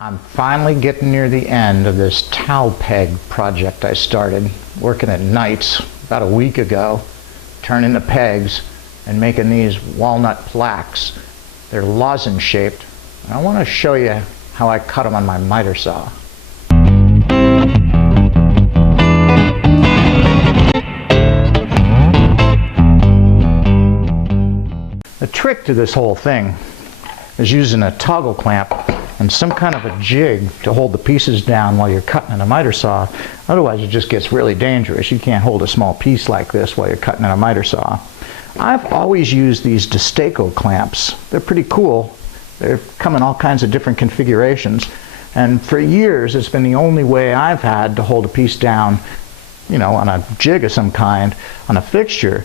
I'm finally getting near the end of this towel peg project I started working at nights about a week ago, turning the pegs and making these walnut plaques. They're lozenge shaped, and I want to show you how I cut them on my miter saw. The trick to this whole thing is using a toggle clamp and some kind of a jig to hold the pieces down while you're cutting in a miter saw. Otherwise it just gets really dangerous. You can't hold a small piece like this while you're cutting in a miter saw. I've always used these Destaco clamps. They're pretty cool. They come in all kinds of different configurations, and for years it's been the only way I've had to hold a piece down, you know, on a jig of some kind on a fixture.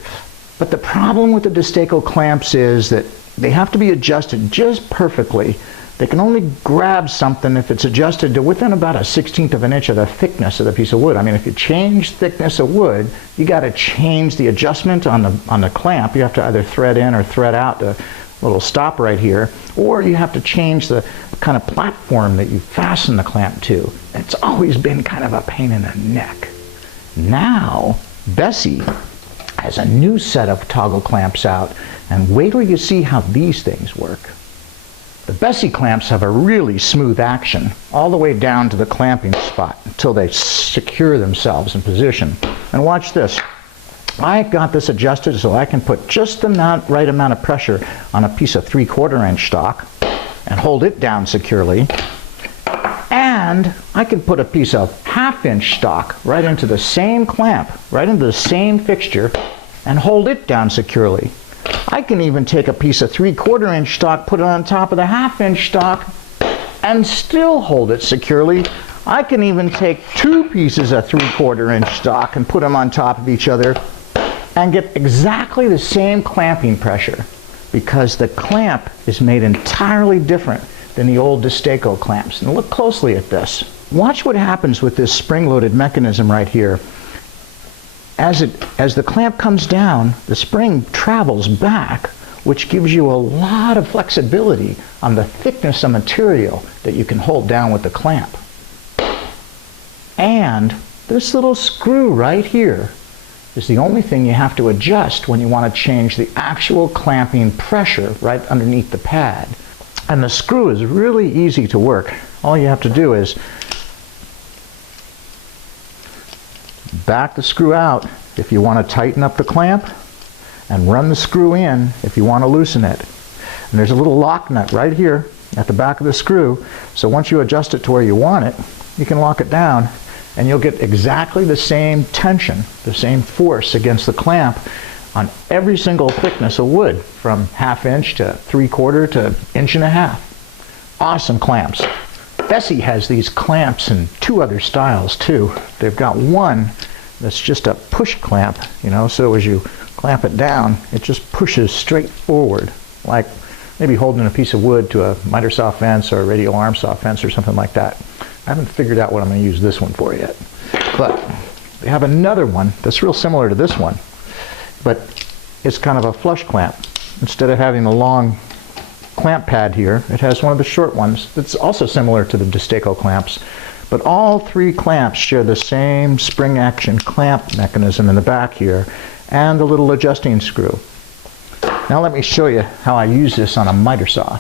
But the problem with the Destaco clamps is that they have to be adjusted just perfectly. They can only grab something if it's adjusted to within about 1/16 of an inch of the thickness of the piece of wood. I mean, if you change thickness of wood, you got to change the adjustment on the clamp. You have to either thread in or thread out the little stop right here, or you have to change the kind of platform that you fasten the clamp to. It's always been kind of a pain in the neck. Now, Bessey has a new set of toggle clamps out, and wait till you see how these things work. The Bessey clamps have a really smooth action all the way down to the clamping spot until they secure themselves in position. And watch this. I got this adjusted so I can put just the right amount of pressure on a piece of 3/4 inch stock and hold it down securely. And I can put a piece of 1/2 inch stock right into the same clamp, right into the same fixture, and hold it down securely. I can even take a piece of 3/4 inch stock, put it on top of the 1/2 inch stock, and still hold it securely. I can even take 2 pieces of 3/4 inch stock and put them on top of each other and get exactly the same clamping pressure, because the clamp is made entirely different than the old Destaco clamps. And look closely at this. Watch what happens with this spring-loaded mechanism right here. As the clamp comes down, the spring travels back, which gives you a lot of flexibility on the thickness of material that you can hold down with the clamp. And this little screw right here is the only thing you have to adjust when you want to change the actual clamping pressure right underneath the pad. And the screw is really easy to work. All you have to do is back the screw out if you want to tighten up the clamp, and run the screw in if you want to loosen it. And there's a little lock nut right here at the back of the screw, so once you adjust it to where you want it, you can lock it down and you'll get exactly the same tension, the same force against the clamp on every single thickness of wood, from 1/2 inch to 3/4 to 1.5 inches. Awesome clamps. Bessey has these clamps in 2 other styles too. They've got one that's just a push clamp, you know, so as you clamp it down, it just pushes straight forward, like maybe holding a piece of wood to a miter saw fence or a radial arm saw fence or something like that. I haven't figured out what I'm going to use this one for yet. But they have another one that's real similar to this one, but it's kind of a flush clamp. Instead of having a long clamp pad here, it has one of the short ones that's also similar to the Destaco clamps. But all 3 clamps share the same spring action clamp mechanism in the back here and the little adjusting screw. Now let me show you how I use this on a miter saw.